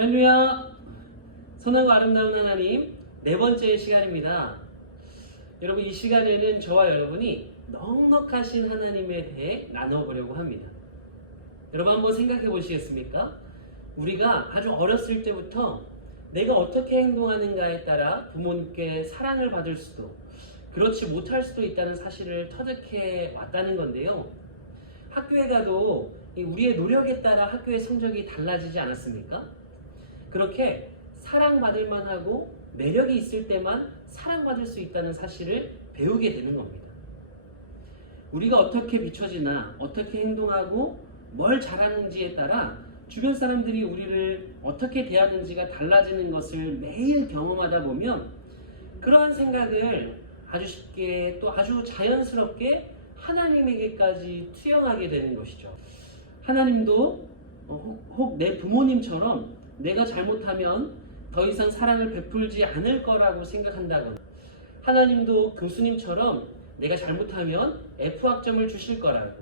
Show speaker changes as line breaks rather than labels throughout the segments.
할렐루야! 선하고 아름다운 하나님 네 번째 시간입니다. 여러분 이 시간에는 저와 여러분이 넉넉하신 하나님에 대해 나눠보려고 합니다. 여러분 한번 생각해 보시겠습니까? 우리가 아주 어렸을 때부터 내가 어떻게 행동하는가에 따라 부모님께 사랑을 받을 수도 그렇지 못할 수도 있다는 사실을 터득해 왔다는 건데요. 학교에 가도 우리의 노력에 따라 학교의 성적이 달라지지 않았습니까? 그렇게 사랑받을 만하고 매력이 있을 때만 사랑받을 수 있다는 사실을 배우게 되는 겁니다. 우리가 어떻게 비춰지나 어떻게 행동하고 뭘 잘하는지에 따라 주변 사람들이 우리를 어떻게 대하는지가 달라지는 것을 매일 경험하다 보면 그러한 생각을 아주 쉽게 또 아주 자연스럽게 하나님에게까지 투영하게 되는 것이죠. 하나님도 혹 내 부모님처럼 내가 잘못하면 더 이상 사랑을 베풀지 않을 거라고 생각한다거나 하나님도 교수님처럼 내가 잘못하면 F학점을 주실 거라고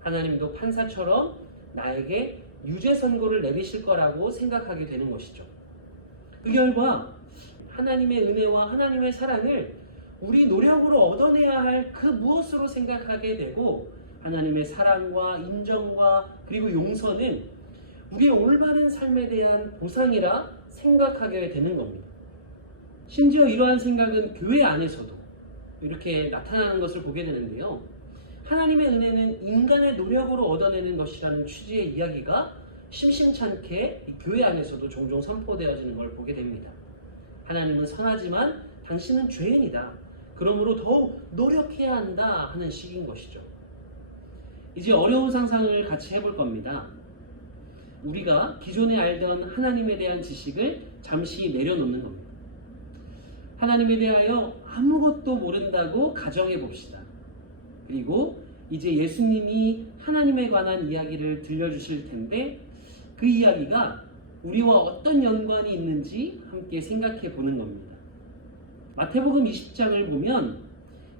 하나님도 판사처럼 나에게 유죄 선고를 내리실 거라고 생각하게 되는 것이죠. 그 결과 하나님의 은혜와 하나님의 사랑을 우리 노력으로 얻어내야 할 그 무엇으로 생각하게 되고 하나님의 사랑과 인정과 그리고 용서는 우리의 올바른 삶에 대한 보상이라 생각하게 되는 겁니다. 심지어 이러한 생각은 교회 안에서도 이렇게 나타나는 것을 보게 되는데요. 하나님의 은혜는 인간의 노력으로 얻어내는 것이라는 취지의 이야기가 심심찮게 이 교회 안에서도 종종 선포되어지는 걸 보게 됩니다. 하나님은 선하지만 당신은 죄인이다. 그러므로 더욱 노력해야 한다 하는 식인 것이죠. 이제 어려운 상상을 같이 해볼 겁니다. 우리가 기존에 알던 하나님에 대한 지식을 잠시 내려놓는 겁니다. 하나님에 대하여 아무것도 모른다고 가정해 봅시다. 그리고 이제 예수님이 하나님에 관한 이야기를 들려주실 텐데 그 이야기가 우리와 어떤 연관이 있는지 함께 생각해 보는 겁니다. 마태복음 20장을 보면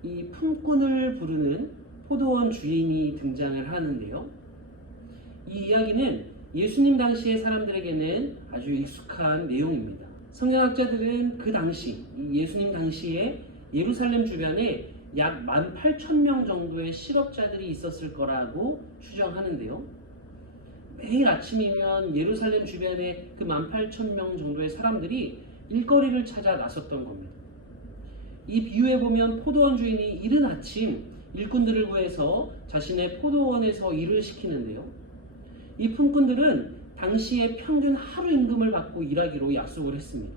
이 품꾼을 부르는 포도원 주인이 등장을 하는데요. 이 이야기는 예수님 당시의 사람들에게는 아주 익숙한 내용입니다. 성경학자들은 그 당시, 예수님 당시에 예루살렘 주변에 약 18,000명 정도의 실업자들이 있었을 거라고 추정하는데요. 매일 아침이면 예루살렘 주변에 그 18,000명 정도의 사람들이 일거리를 찾아 나섰던 겁니다. 이 비유에 보면 포도원 주인이 이른 아침 일꾼들을 구해서 자신의 포도원에서 일을 시키는데요. 이 품꾼들은 당시에 평균 하루 임금을 받고 일하기로 약속을 했습니다.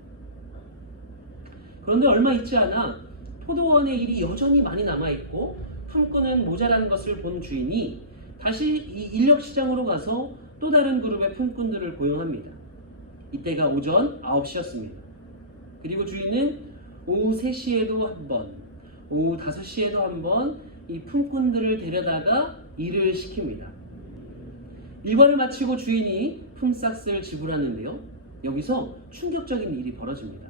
그런데 얼마 있지 않아 포도원의 일이 여전히 많이 남아있고 품꾼은 모자란 것을 본 주인이 다시 이 인력 시장으로 가서 또 다른 그룹의 품꾼들을 고용합니다. 이때가 오전 9시였습니다. 그리고 주인은 오후 3시에도 한 번, 오후 5시에도 한 번 이 품꾼들을 데려다가 일을 시킵니다. 일과를 마치고 주인이 품삯을 지불하는데요. 여기서 충격적인 일이 벌어집니다.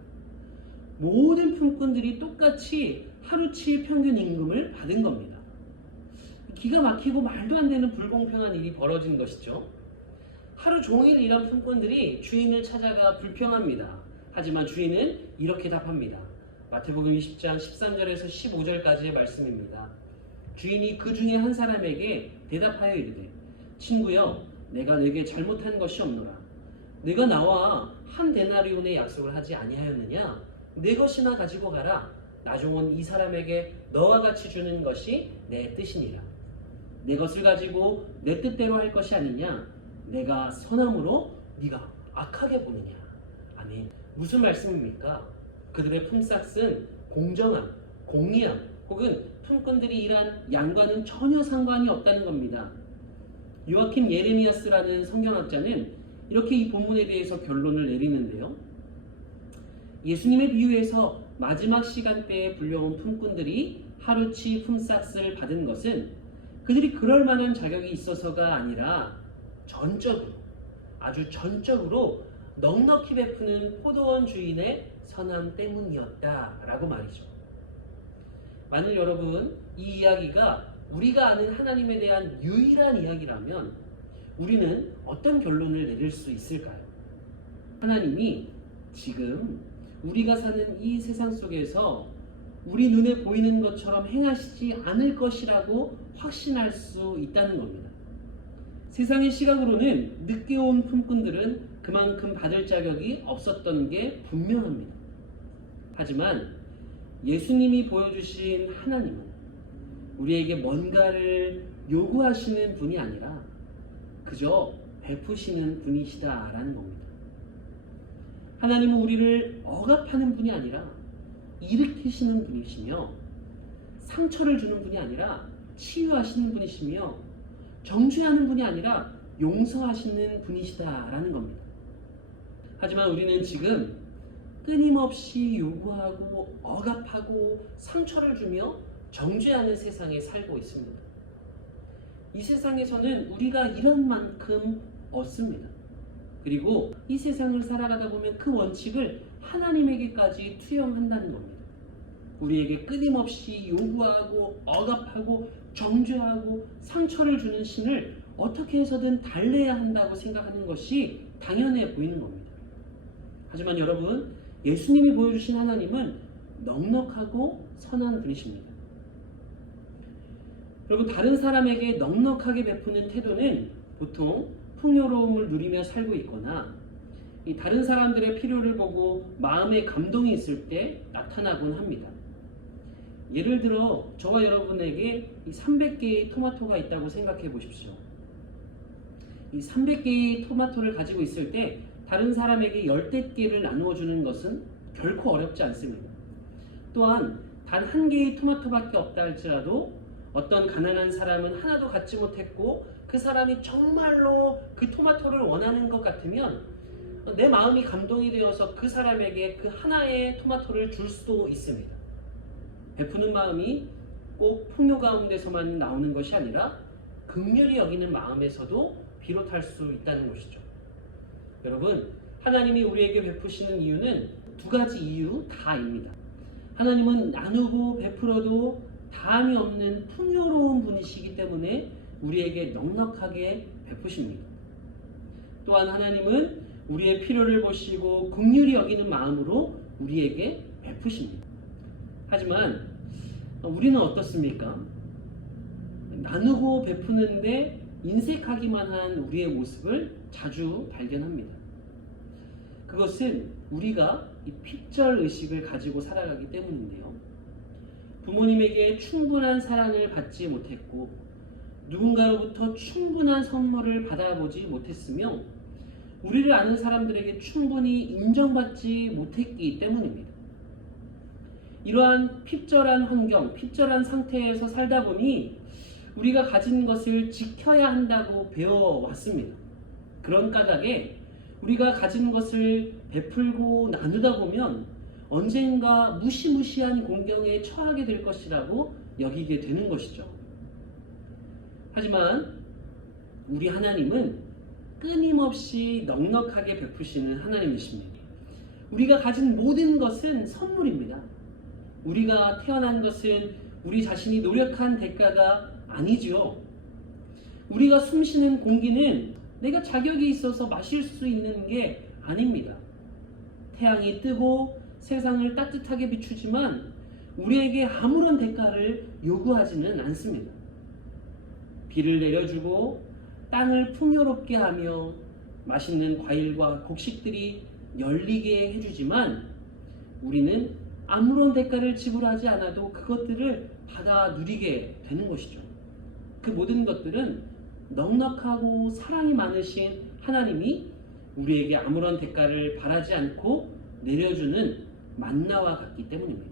모든 품꾼들이 똑같이 하루치 평균 임금을 받은 겁니다. 기가 막히고 말도 안 되는 불공평한 일이 벌어진 것이죠. 하루 종일 일한 품꾼들이 주인을 찾아가 불평합니다. 하지만 주인은 이렇게 답합니다. 마태복음 20장 13절에서 15절까지의 말씀입니다. 주인이 그 중에 한 사람에게 대답하여 이르되 친구여 내가 내게 잘못한 것이 없노라. 내가 나와 한 데나리온의 약속을 하지 아니하였느냐? 내 것이나 가지고 가라. 나중은 이 사람에게 너와 같이 주는 것이 내 뜻이니라. 내 것을 가지고 내 뜻대로 할 것이 아니냐? 내가 선함으로 네가 악하게 보느냐? 아멘. 무슨 말씀입니까? 그들의 품삯은 공정함 공의함 혹은 품꾼들이 일한 양과는 전혀 상관이 없다는 겁니다. 요아킴 예레미야스라는 성경학자는 이렇게 이 본문에 대해서 결론을 내리는데요. 예수님의 비유에서 마지막 시간대에 불려온 품꾼들이 하루치 품삯을 받은 것은 그들이 그럴 만한 자격이 있어서가 아니라 전적으로 아주 전적으로 넉넉히 베푸는 포도원 주인의 선함 때문이었다라고 말이죠. 만일 여러분 이 이야기가 우리가 아는 하나님에 대한 유일한 이야기라면 우리는 어떤 결론을 내릴 수 있을까요? 하나님이 지금 우리가 사는 이 세상 속에서 우리 눈에 보이는 것처럼 행하시지 않을 것이라고 확신할 수 있다는 겁니다. 세상의 시각으로는 늦게 온 품꾼들은 그만큼 받을 자격이 없었던 게 분명합니다. 하지만 예수님이 보여주신 하나님은 우리에게 뭔가를 요구하시는 분이 아니라 그저 베푸시는 분이시다라는 겁니다. 하나님은 우리를 억압하는 분이 아니라 일으키시는 분이시며 상처를 주는 분이 아니라 치유하시는 분이시며 정죄하는 분이 아니라 용서하시는 분이시다라는 겁니다. 하지만 우리는 지금 끊임없이 요구하고 억압하고 상처를 주며 정죄하는 세상에 살고 있습니다. 이 세상에서는 우리가 이런 만큼 얻습니다. 그리고 이 세상을 살아가다 보면 그 원칙을 하나님에게까지 투영한다는 겁니다. 우리에게 끊임없이 요구하고 억압하고 정죄하고 상처를 주는 신을 어떻게 해서든 달래야 한다고 생각하는 것이 당연해 보이는 겁니다. 하지만 여러분, 예수님이 보여주신 하나님은 넉넉하고 선한 분이십니다. 그리고 다른 사람에게 넉넉하게 베푸는 태도는 보통 풍요로움을 누리며 살고 있거나 이 다른 사람들의 필요를 보고 마음에 감동이 있을 때 나타나곤 합니다. 예를 들어 저와 여러분에게 이 300개의 토마토가 있다고 생각해 보십시오. 이 300개의 토마토를 가지고 있을 때 다른 사람에게 열댓 개를 나누어 주는 것은 결코 어렵지 않습니다. 또한 단 한 개의 토마토밖에 없다 할지라도 어떤 가난한 사람은 하나도 갖지 못했고 그 사람이 정말로 그 토마토를 원하는 것 같으면 내 마음이 감동이 되어서 그 사람에게 그 하나의 토마토를 줄 수도 있습니다. 베푸는 마음이 꼭 풍요 가운데서만 나오는 것이 아니라 극렬히 여기는 마음에서도 비롯할 수 있다는 것이죠. 여러분, 하나님이 우리에게 베푸시는 이유는 두 가지 이유 다입니다. 하나님은 나누고 베풀어도 다함이 없는 풍요로운 분이시기 때문에 우리에게 넉넉하게 베푸십니다. 또한 하나님은 우리의 필요를 보시고 긍휼히 여기는 마음으로 우리에게 베푸십니다. 하지만 우리는 어떻습니까? 나누고 베푸는데 인색하기만 한 우리의 모습을 자주 발견합니다. 그것은 우리가 이 핍절 의식을 가지고 살아가기 때문인데요. 부모님에게 충분한 사랑을 받지 못했고 누군가로부터 충분한 선물을 받아보지 못했으며 우리를 아는 사람들에게 충분히 인정받지 못했기 때문입니다. 이러한 핍절한 환경, 핍절한 상태에서 살다 보니 우리가 가진 것을 지켜야 한다고 배워왔습니다. 그런 까닭에 우리가 가진 것을 베풀고 나누다 보면 언젠가 무시무시한 공경에 처하게 될 것이라고 여기게 되는 것이죠. 하지만 우리 하나님은 끊임없이 넉넉하게 베푸시는 하나님이십니다. 우리가 가진 모든 것은 선물입니다. 우리가 태어난 것은 우리 자신이 노력한 대가가 아니죠. 우리가 숨 쉬는 공기는 내가 자격이 있어서 마실 수 있는 게 아닙니다. 태양이 뜨고 세상을 따뜻하게 비추지만 우리에게 아무런 대가를 요구하지는 않습니다. 비를 내려주고 땅을 풍요롭게 하며 맛있는 과일과 곡식들이 열리게 해주지만 우리는 아무런 대가를 지불하지 않아도 그것들을 받아 누리게 되는 것이죠. 그 모든 것들은 넉넉하고 사랑이 많으신 하나님이 우리에게 아무런 대가를 바라지 않고 내려주는 만나와 같기 때문입니다.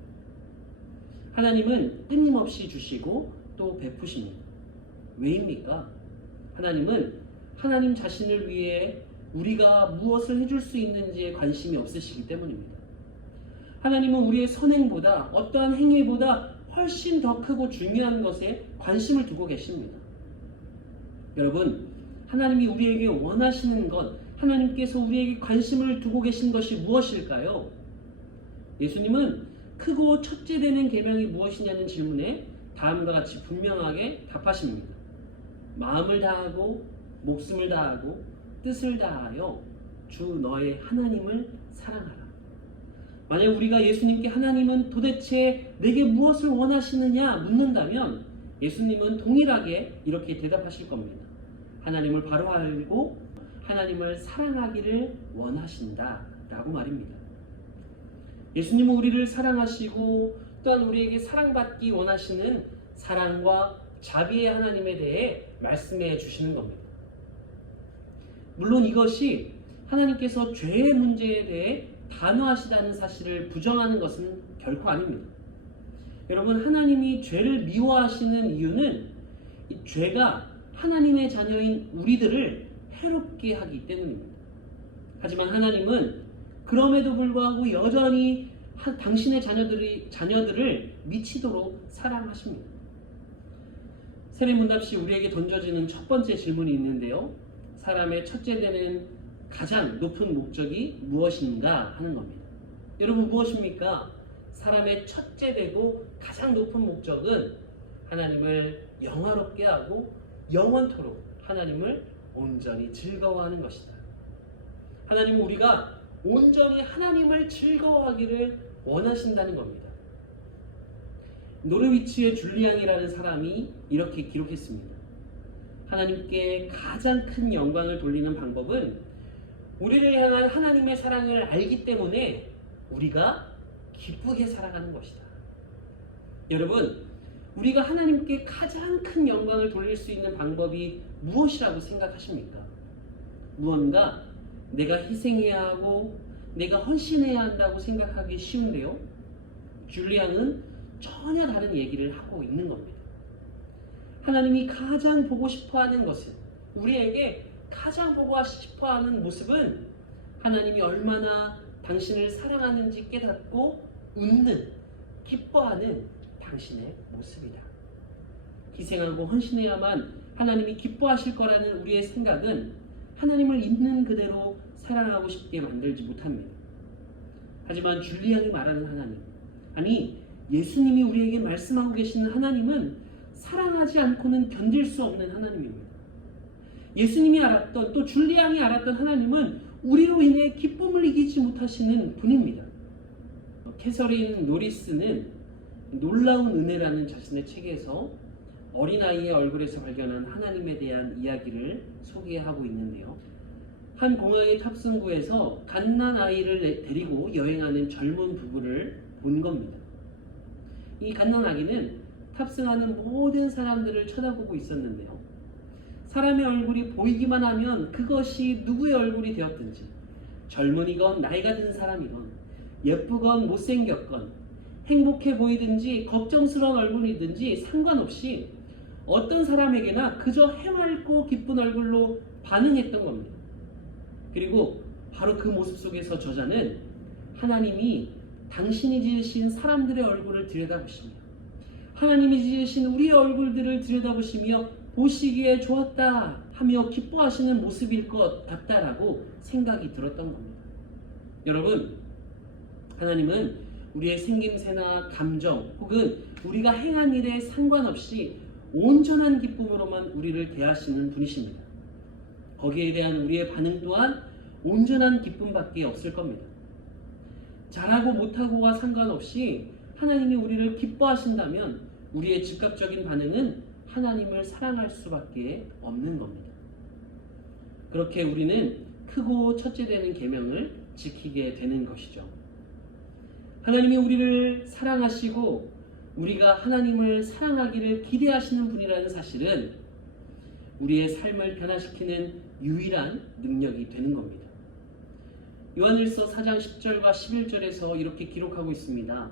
하나님은 끊임없이 주시고 또 베푸십니다. 왜입니까? 하나님은 하나님 자신을 위해 우리가 무엇을 해줄 수 있는지에 관심이 없으시기 때문입니다. 하나님은 우리의 선행보다 어떠한 행위보다 훨씬 더 크고 중요한 것에 관심을 두고 계십니다. 여러분, 하나님이 우리에게 원하시는 것, 하나님께서 우리에게 관심을 두고 계신 것이 무엇일까요? 예수님은 크고 첫째 되는 계명이 무엇이냐는 질문에 다음과 같이 분명하게 답하십니다. 마음을 다하고 목숨을 다하고 뜻을 다하여 주 너의 하나님을 사랑하라. 만약 우리가 예수님께 하나님은 도대체 내게 무엇을 원하시느냐 묻는다면 예수님은 동일하게 이렇게 대답하실 겁니다. 하나님을 바로 알고 하나님을 사랑하기를 원하신다. 라고 말입니다. 예수님은 우리를 사랑하시고 또한 우리에게 사랑받기 원하시는 사랑과 자비의 하나님에 대해 말씀해 주시는 겁니다. 물론 이것이 하나님께서 죄의 문제에 대해 단호하시다는 사실을 부정하는 것은 결코 아닙니다. 여러분, 하나님이 죄를 미워하시는 이유는 이 죄가 하나님의 자녀인 우리들을 해롭게 하기 때문입니다. 하지만 하나님은 그럼에도 불구하고 여전히 하- 당신의 자녀들이 자녀들을 미치도록 사랑하십니다. 세례문답시 우리에게 던져지는 첫 번째 질문이 있는데요. 사람의 첫째 되는 가장 높은 목적이 무엇인가 하는 겁니다. 여러분 무엇입니까? 사람의 첫째 되고 가장 높은 목적은 하나님을 영화롭게 하고 영원토록 하나님을 온전히 즐거워하는 것이다. 하나님은 우리가 온전히 하나님을 즐거워하기를 원하신다는 겁니다. 노르위치의 줄리앙이라는 사람이 이렇게 기록했습니다. 하나님께 가장 큰 영광을 돌리는 방법은 우리를 향한 하나님의 사랑을 알기 때문에 우리가 기쁘게 살아가는 것이다. 여러분, 우리가 하나님께 가장 큰 영광을 돌릴 수 있는 방법이 무엇이라고 생각하십니까? 무언가 내가 희생해야 하고 내가 헌신해야 한다고 생각하기 쉬운데요. 줄리앙은 전혀 다른 얘기를 하고 있는 겁니다. 하나님이 가장 보고 싶어 하는 것은 우리에게 가장 보고 싶어 하는 모습은 하나님이 얼마나 당신을 사랑하는지 깨닫고 웃는, 기뻐하는 당신의 모습이다. 희생하고 헌신해야만 하나님이 기뻐하실 거라는 우리의 생각은 하나님을 있는 그대로 사랑하고 싶게 만들지 못합니다. 하지만 줄리안이 말하는 하나님, 아니 예수님이 우리에게 말씀하고 계시는 하나님은 사랑하지 않고는 견딜 수 없는 하나님입니다. 예수님이 알았던 또 줄리안이 알았던 하나님은 우리로 인해 기쁨을 이기지 못하시는 분입니다. 캐서린 노리스는 놀라운 은혜라는 자신의 책에서 어린아이의 얼굴에서 발견한 하나님에 대한 이야기를 소개하고 있는데요. 한 공항의 탑승구에서 갓난 아이를 데리고 여행하는 젊은 부부를 본 겁니다. 이 갓난 아기는 탑승하는 모든 사람들을 쳐다보고 있었는데요. 사람의 얼굴이 보이기만 하면 그것이 누구의 얼굴이 되었든지 젊은이건 나이가 든 사람이건 예쁘건 못생겼건 행복해 보이든지 걱정스러운 얼굴이든지 상관없이 어떤 사람에게나 그저 해맑고 기쁜 얼굴로 반응했던 겁니다. 그리고 바로 그 모습 속에서 저자는 하나님이 당신이 지으신 사람들의 얼굴을 들여다보시며 하나님이 지으신 우리의 얼굴들을 들여다보시며 보시기에 좋았다 하며 기뻐하시는 모습일 것 같다라고 생각이 들었던 겁니다. 여러분, 하나님은 우리의 생김새나 감정 혹은 우리가 행한 일에 상관없이 온전한 기쁨으로만 우리를 대하시는 분이십니다. 거기에 대한 우리의 반응 또한 온전한 기쁨밖에 없을 겁니다. 잘하고 못하고와 상관없이 하나님이 우리를 기뻐하신다면 우리의 즉각적인 반응은 하나님을 사랑할 수밖에 없는 겁니다. 그렇게 우리는 크고 첫째 되는 계명을 지키게 되는 것이죠. 하나님이 우리를 사랑하시고 우리가 하나님을 사랑하기를 기대하시는 분이라는 사실은 우리의 삶을 변화시키는 유일한 능력이 되는 겁니다. 요한일서 4장 10절과 11절에서 이렇게 기록하고 있습니다.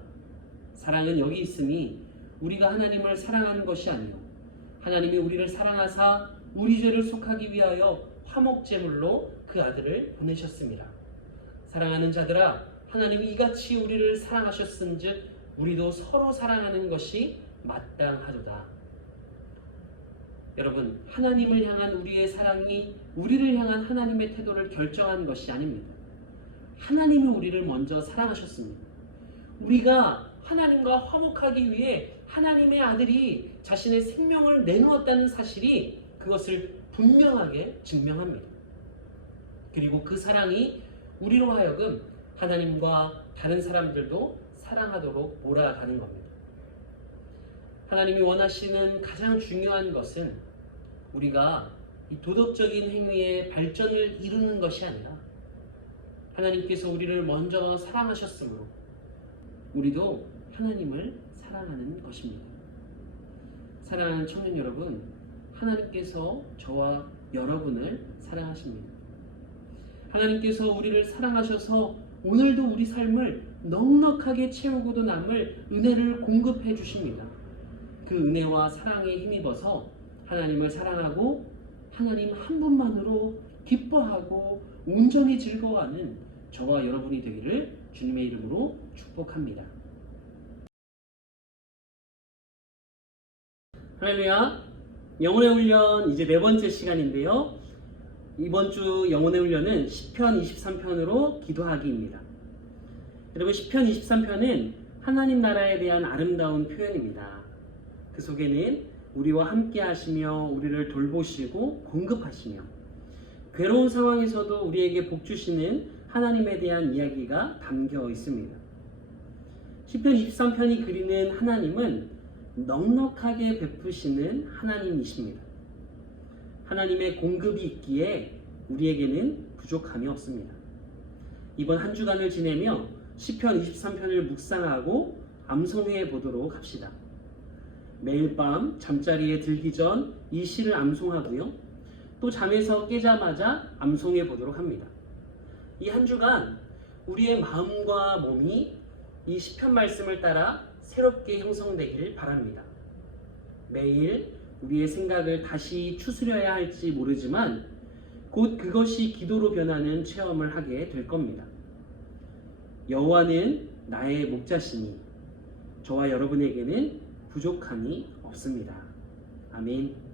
사랑은 여기 있으니 우리가 하나님을 사랑하는 것이 아니요 하나님이 우리를 사랑하사 우리 죄를 속하기 위하여 화목제물로 그 아들을 보내셨습니다. 사랑하는 자들아 하나님이 이같이 우리를 사랑하셨은즉 우리도 서로 사랑하는 것이 마땅하도다. 여러분 하나님을 향한 우리의 사랑이 우리를 향한 하나님의 태도를 결정한 것이 아닙니다. 하나님이 우리를 먼저 사랑하셨습니다. 우리가 하나님과 화목하기 위해 하나님의 아들이 자신의 생명을 내놓았다는 사실이 그것을 분명하게 증명합니다. 그리고 그 사랑이 우리로 하여금 하나님과 다른 사람들도 사랑하도록 몰아가는 겁니다. 하나님이 원하시는 가장 중요한 것은 우리가 이 도덕적인 행위의 발전을 이루는 것이 아니라 하나님께서 우리를 먼저 사랑하셨으므로 우리도 하나님을 사랑하는 것입니다. 사랑하는 청년 여러분, 하나님께서 저와 여러분을 사랑하십니다. 하나님께서 우리를 사랑하셔서 오늘도 우리 삶을 넉넉하게 채우고도 남을 은혜를 공급해 주십니다. 그 은혜와 사랑에 힘입어서 하나님을 사랑하고 하나님 한 분만으로 기뻐하고 온전히 즐거워하는 저와 여러분이 되기를 주님의 이름으로 축복합니다. 할렐루야. 영혼의 훈련 이제 네 번째 시간인데요. 이번 주 영혼의 훈련은 10편 23편으로 기도하기입니다. 여러분 10편 23편은 하나님 나라에 대한 아름다운 표현입니다. 그 속에는 우리와 함께 하시며 우리를 돌보시고 공급하시며 괴로운 상황에서도 우리에게 복 주시는 하나님에 대한 이야기가 담겨 있습니다. 10편 23편이 그리는 하나님은 넉넉하게 베푸시는 하나님이십니다. 하나님의 공급이 있기에 우리에게는 부족함이 없습니다. 이번 한 주간을 지내며 10편 23편을 묵상하고 암송해 보도록 합시다. 매일 밤 잠자리에 들기 전 이 시를 암송하고요. 또 잠에서 깨자마자 암송해 보도록 합니다. 이 한 주간 우리의 마음과 몸이 이 시편 말씀을 따라 새롭게 형성되길 바랍니다. 매일 우리의 생각을 다시 추스려야 할지 모르지만 곧 그것이 기도로 변하는 체험을 하게 될 겁니다. 여호와는 나의 목자시니 저와 여러분에게는 부족함이 없습니다. 아멘.